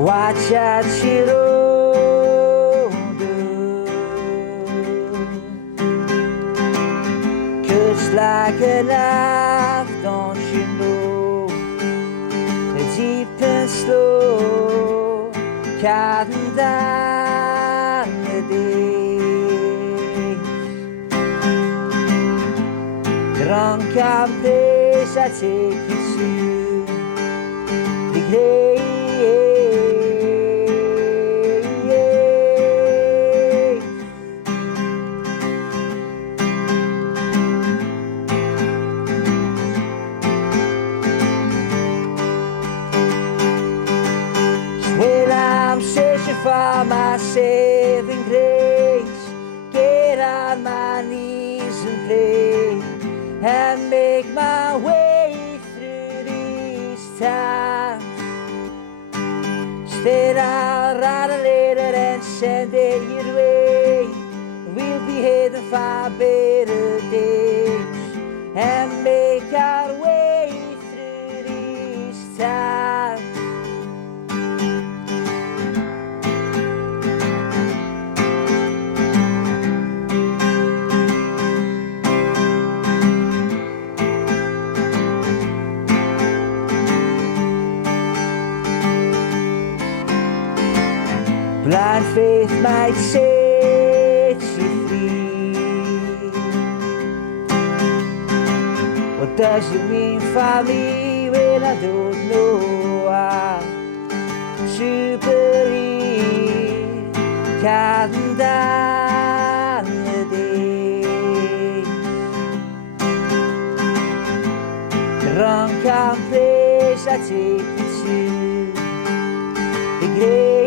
watch out she rode, 'cause like a knife, don't you know, deep and slow, counting down the days. Drunk and place I take you to the grave. When I'm searching for my saving grace, get on my knees and pray and make my way through these times. Then I'll write a letter and send it your way. We'll be heading for better days and make our way through these times. Blind faith might set you free. What does it mean for me when I don't know how to believe? Counting down the days. Drunk and place I take you to the grave.